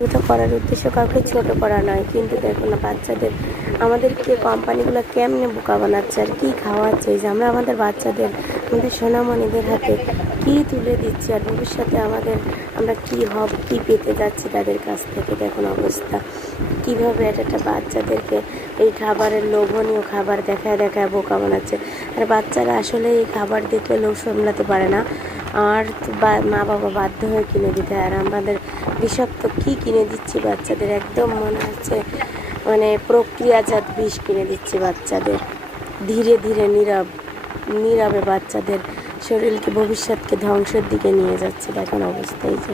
ছোট করার উদ্দেশ্য কাউকে ছোট করা নয়, কিন্তু দেখো না বাচ্চাদের আমাদেরকে কোম্পানিগুলো কেমনে বোকা বানাচ্ছে আর কি খাওয়াচ্ছে। যে আমরা আমাদের বাচ্চাদের, আমাদের সোনামণিদের হাতে কি তুলে দিচ্ছি, আর ভবিষ্যতে আমরা কি পেতে যাচ্ছি তাদের কাছ থেকে। দেখুন অবস্থা কীভাবে একটা বাচ্চাদেরকে এই খাবারের লোভনীয় খাবার দেখায় দেখায় বোকা বানাচ্ছে। আর বাচ্চারা আসলে এই খাবার দেখলে লোভ সামলাতে পারে না, আর মা বাবা বাধ্য হয়ে কিনে দিতে হয়। আর আমাদের বিষাক্ত কী কিনে দিচ্ছি বাচ্চাদের, একদম মনে হচ্ছে প্রক্রিয়াজাত বিষ কিনে দিচ্ছি বাচ্চাদের। ধীরে ধীরে নীরবে বাচ্চাদের শরীরকে, ভবিষ্যৎকে ধ্বংসের দিকে নিয়ে যাচ্ছে। দেখুন অবস্থায় যে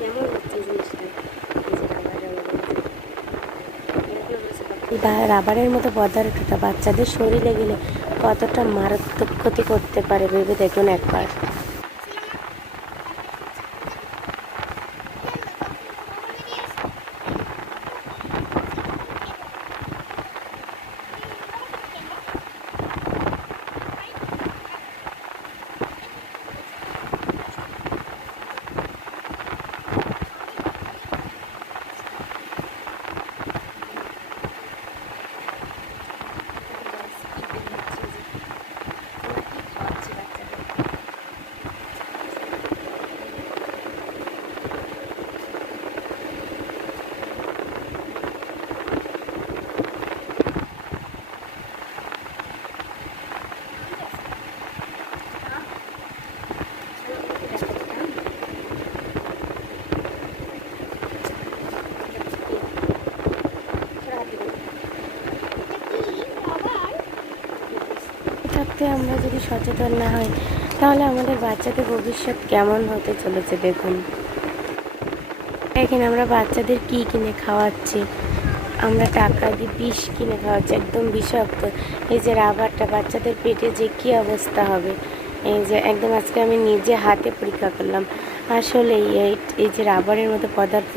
কেমন হচ্ছে জিনিসটা। রাবারের মতো পদার্থটা বাচ্চাদের শরীরে গেলে কতটা মারাত্মক ক্ষতি করতে পারে ভেবে দেখুন একবার। থাকতে আমরা যদি সচেতন না হই, তাহলে আমাদের বাচ্চাদের ভবিষ্যৎ কেমন হতে চলেছে দেখুন। দেখেন আমরা বাচ্চাদের কি কিনে খাওয়াচ্ছি, আমরা টাকা দিয়ে বিষ কিনে খাওয়াচ্ছি, একদম বিষাক্ত। এই যে রাবারটা বাচ্চাদের পেটে যে কী অবস্থা হবে, এই যে একদম আজকে আমি নিজে হাতে পরীক্ষা করলাম। আসলে এই যে রাবারের মতো পদার্থ